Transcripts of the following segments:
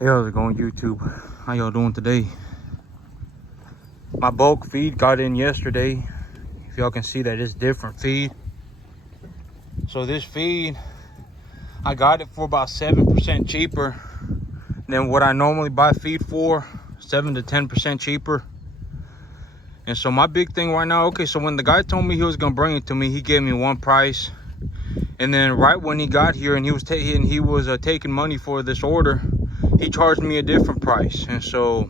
Hey, how's it going, YouTube? How y'all doing today? My bulk feed got in yesterday. If y'all can see that, it's different feed. So this feed, I got it for about 7% cheaper than what I normally buy feed for. 7 to 10% cheaper. And so my big thing right now, okay, so when the guy told me he was gonna bring it to me, he gave me one price. And then right when he got here and he was taking money for this order, he charged me a different price. And so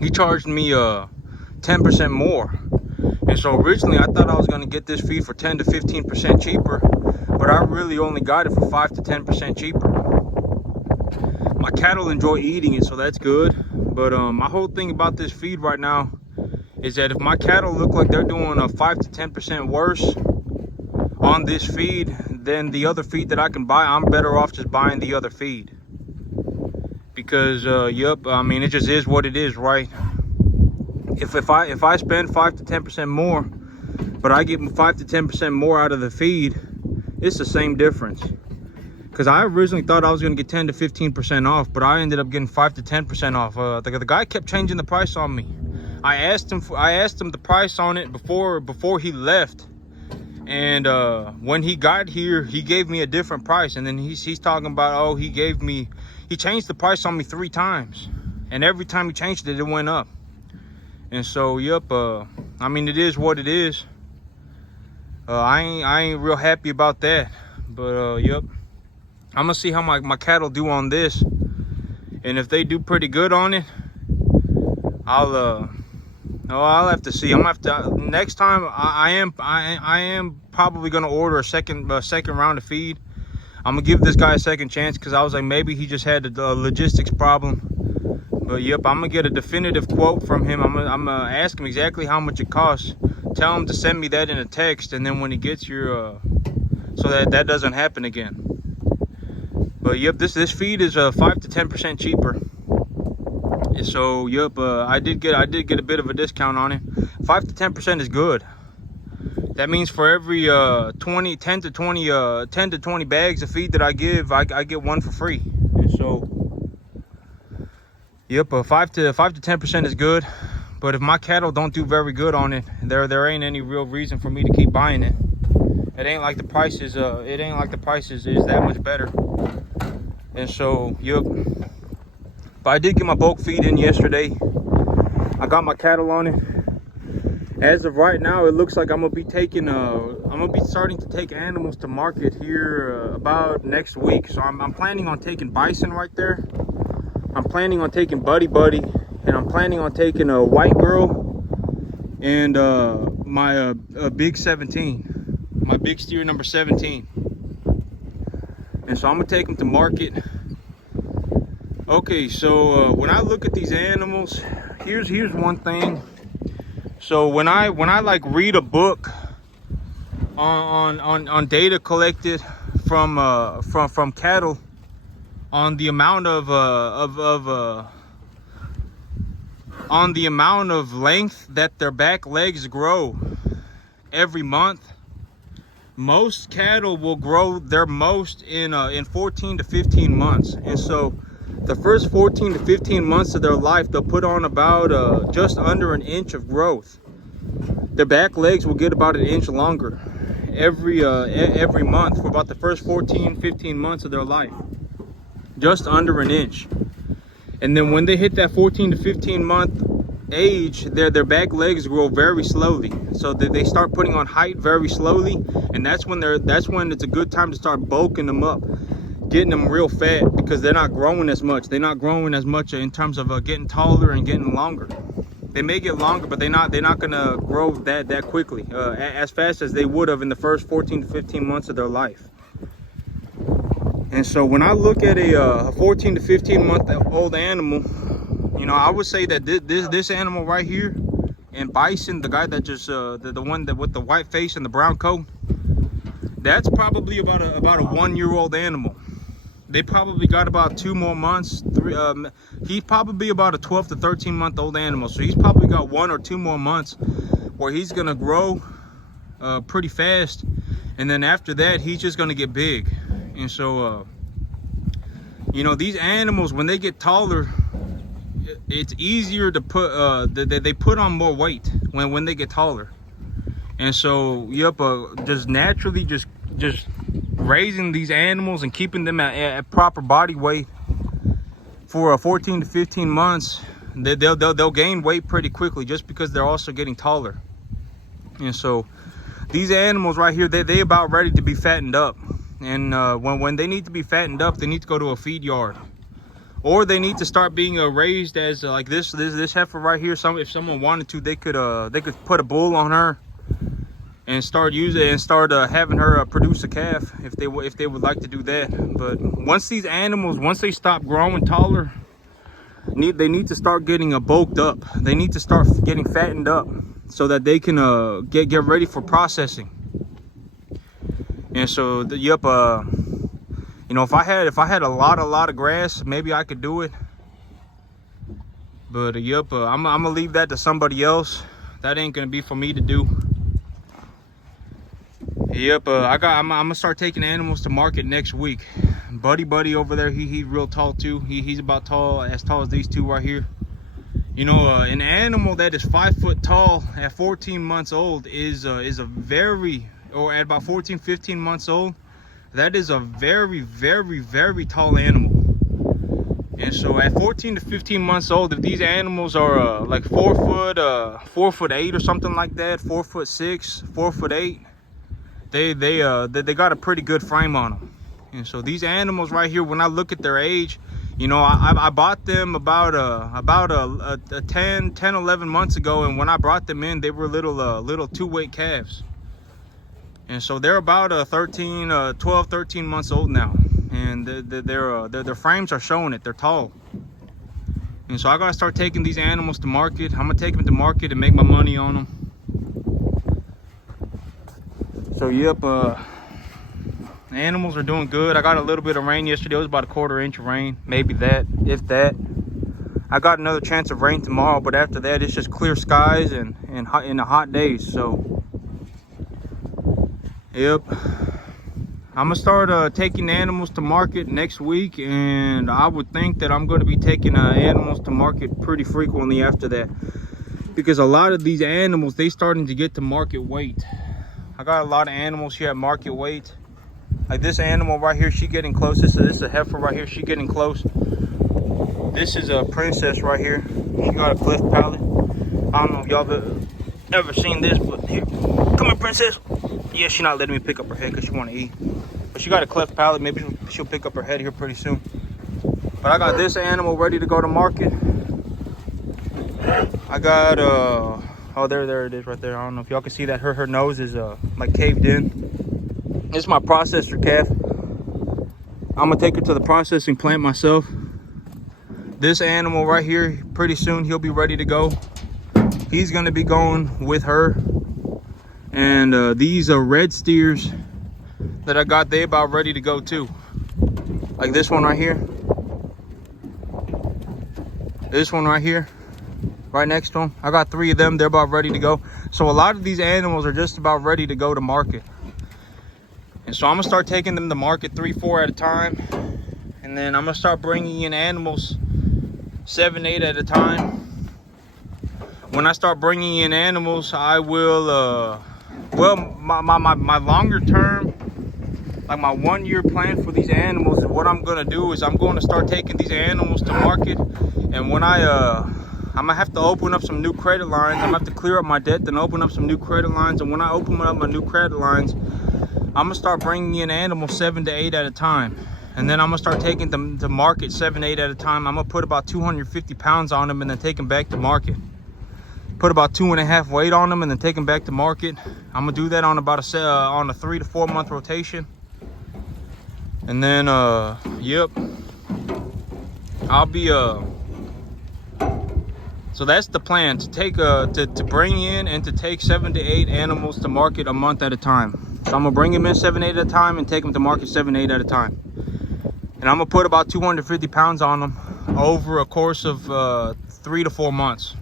he charged me 10% more. And so originally I thought I was going to get this feed for 10 to 15% cheaper, but I really only got it for 5 to 10% cheaper. My cattle enjoy eating it, so that's good. But my whole thing about this feed right now is that if my cattle look like they're doing a 5 to 10% worse on this feed than the other feed that I can buy, I'm better off just buying the other feed. Because I mean, it just is what it is, right? If I spend 5 to 10% more, but I get 5 to 10% more out of the feed, it's the same difference. Because I originally thought I was going to get 10 to 15% off, but I ended up getting 5 to 10% off. The guy kept changing the price on me. I asked him the price on it before he left, and when he got here, he gave me a different price. And then he's talking about, oh, he changed the price on me 3 times, and every time he changed it, it went up. And so, I mean, it is what it is. I ain't real happy about that. But, I'm gonna see how my cattle do on this. And if they do pretty good on it, I'll have to see. I'm gonna have to, next time I am probably gonna order a second round of feed. I'm gonna give this guy a second chance, because I was like, maybe he just had a logistics problem. But I'm gonna get a definitive quote from him. I'm gonna ask him exactly how much it costs. Tell him to send me that in a text, and then when he gets here, so that doesn't happen again. But this feed is 5 to 10% cheaper. So I did get a bit of a discount on it. 5 to 10% is good. That means for every 10 to 20 bags of feed that I give, I get one for free. And so 5 to 10% is good. But if my cattle don't do very good on it, there ain't any real reason for me to keep buying it. It ain't like the prices is that much better. And so but I did get my bulk feed in yesterday. I got my cattle on it. As of right now, it looks like I'm gonna be starting to take animals to market here about next week. So I'm planning on taking Bison right there. I'm planning on taking Buddy, and I'm planning on taking a White Girl and my big 17, my big steer number 17. And so I'm gonna take them to market. Okay, so when I look at these animals, here's one thing. So when I like read a book on data collected from cattle, on the amount of length that their back legs grow every month, most cattle will grow their most in 14 to 15 months. And so the first 14 to 15 months of their life, they'll put on about just under an inch of growth. Their back legs will get about an inch longer every month for about the first 15 months of their life, just under an inch. And then when they hit that 14 to 15 month age, their back legs grow very slowly. So they start putting on height very slowly, and that's when it's a good time to start bulking them up, getting them real fat, because they're not growing as much. They're not growing as much in terms of getting taller and getting longer. They may get longer, but they're not gonna grow that quickly, as fast as they would have in the first 14 to 15 months of their life. And so when I look at a 14 to 15 month old animal, I would say that this animal right here, and Bison, the guy that just the one that with the white face and the brown coat, that's probably about a 1-year-old animal. They probably got about 2 more months. He's probably about a 12 to 13 month old animal. So he's probably got 1 or 2 more months where he's gonna grow pretty fast, and then after that he's just gonna get big. And so You know, these animals, when they get taller, it's easier to put they put on more weight when they get taller. And so just naturally just raising these animals and keeping them at proper body weight for 14 to 15 months, they'll gain weight pretty quickly, just because they're also getting taller. And so these animals right here, they about ready to be fattened up. And when they need to be fattened up, they need to go to a feed yard, or they need to start being raised as like this heifer right here. If someone wanted to, they could put a bull on her and start having her produce a calf if they would like to do that. But once these animals, once they stop growing taller, they need to start getting bulked up. They need to start getting fattened up so that they can get ready for processing. And so you know, if I had a lot of grass, maybe I could do it. But I'm gonna leave that to somebody else. That ain't gonna be for me to do. I'm gonna start taking animals to market next week. Buddy over there, he's real tall too. He's about as tall as these two right here. You know, an animal that is 5 foot tall at 14 months old is a very, or at about 14-15 months old, that is a very tall animal. And so at 14 to 15 months old, if these animals are like 4'8" or something like that, 4'6", 4'8", they got a pretty good frame on them. And so these animals right here, when I look at their age, you know, I bought them about 10, 11 months ago, and when I brought them in, they were little 2-weight calves. And so they're about 12, 13 months old now, and their frames are showing it. They're tall. And so I gotta start taking these animals to market. I'm gonna take them to market and make my money on them. So animals are doing good. I got a little bit of rain yesterday. It was about a 1/4 inch of rain, maybe that, if that. I got another chance of rain tomorrow, but after that it's just clear skies and hot in the hot days. So I'm gonna start taking animals to market next week, and I would think that I'm going to be taking animals to market pretty frequently after that, because a lot of these animals, they starting to get to market weight. I got a lot of animals here at market weight. Like this animal right here, she getting close. This is a heifer right here, she getting close. This is a princess right here. She got a cleft palate. I don't know if y'all have ever seen this, but here, come here, princess. Yeah, she's not letting me pick up her head because she want to eat. But she got a cleft palate. Maybe she'll pick up her head here pretty soon. But I got this animal ready to go to market. I got oh, there it is right there. I don't know if y'all can see that. Her nose is like caved in. This is my processor calf. I'm gonna take her to the processing plant myself. This animal right here, pretty soon he'll be ready to go. He's gonna be going with her. And these are red steers that I got, they about ready to go too. Like this one right here. This one right here, right next to them. I got 3 of them, they're about ready to go. So a lot of these animals are just about ready to go to market. And so I'm gonna start taking them to market 3-4 at a time. And then I'm gonna start bringing in animals 7-8 at a time. When I start bringing in animals, I will, well, my longer term, like my 1-year plan for these animals, is what I'm gonna do is I'm going to start taking these animals to market. And when I'm gonna have to open up some new credit lines. I'm gonna have to clear up my debt, then open up some new credit lines. And when I open up my new credit lines, I'm gonna start bringing in animals 7 to 8 at a time. And then I'm gonna start taking them to market 7-8 at a time. I'm gonna put about 250 pounds on them and then take them back to market. Put about 2.5 weight on them and then take them back to market. I'm gonna do that on about a 3 to 4 month rotation. And then I'll be so that's the plan, to take to bring in and to take 7 to 8 animals to market a month at a time. So I'm gonna bring them in 7-8 at a time and take them to market 7-8 at a time. And I'm gonna put about 250 pounds on them over a course of 3 to 4 months.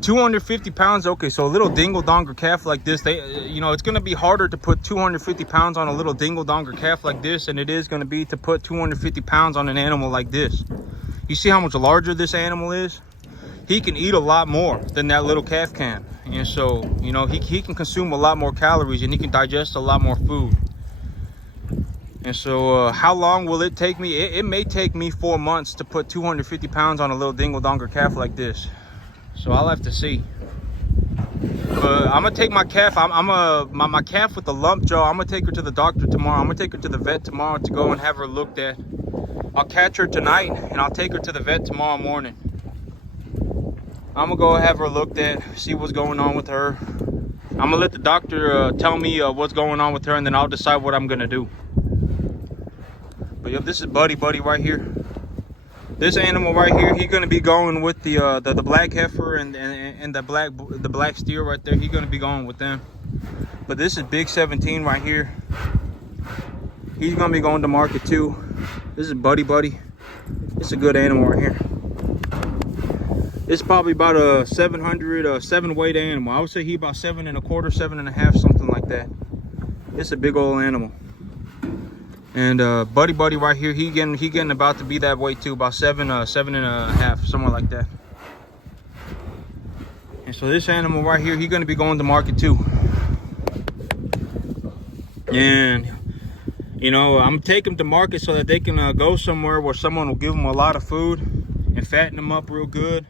250 pounds. Okay, so a little dingle donger calf like this, it's going to be harder to put 250 pounds on a little dingle donger calf like this than it is going to be to put 250 pounds on an animal like this. You see how much larger this animal is? He can eat a lot more than that little calf can. And so, he can consume a lot more calories and he can digest a lot more food. And so how long will it take me? It may take me 4 months to put 250 pounds on a little dingle donger calf like this. So I'll have to see. But I'm gonna take my calf. My calf with the lump jaw. I'm gonna take her to the doctor tomorrow. I'm gonna take her to the vet tomorrow to go and have her looked at. I'll catch her tonight and I'll take her to the vet tomorrow morning. I'm gonna go have her looked at, see what's going on with her. I'm gonna let the doctor tell me what's going on with her, and then I'll decide what I'm gonna do. But yep, this is Buddy right here. This animal right here, he's gonna be going with the black heifer and the black steer right there. He's gonna be going with them. But this is Big 17 right here. He's gonna be going to market too. This is Buddy. It's a good animal right here. It's probably about a 7 weight animal. I would say he about 7 1/4, 7.5, something like that. It's a big old animal. And Buddy right here, he getting about to be that weight too, about 7 1/2, somewhere like that. And so this animal right here, he's gonna be going to market too. And I'm gonna take them to market so that they can go somewhere where someone will give them a lot of food and fatten them up real good,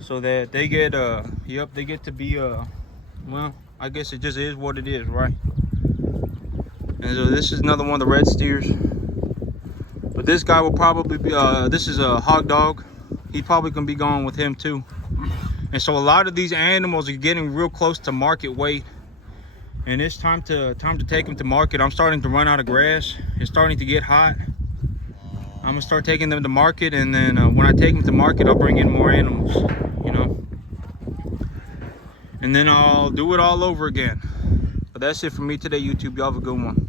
so that they get they get to be well, I guess it just is what it is, right? And so this is another one of the red steers. But this guy will probably be this is a hog dog. He's probably gonna be going with him too. And so a lot of these animals are getting real close to market weight, and it's time to take them to market. I'm starting to run out of grass. It's starting to get hot. I'm gonna start taking them to market, and then when I take them to market, I'll bring in more animals, and then I'll do it all over again. But that's it for me today, YouTube. Y'all have a good one.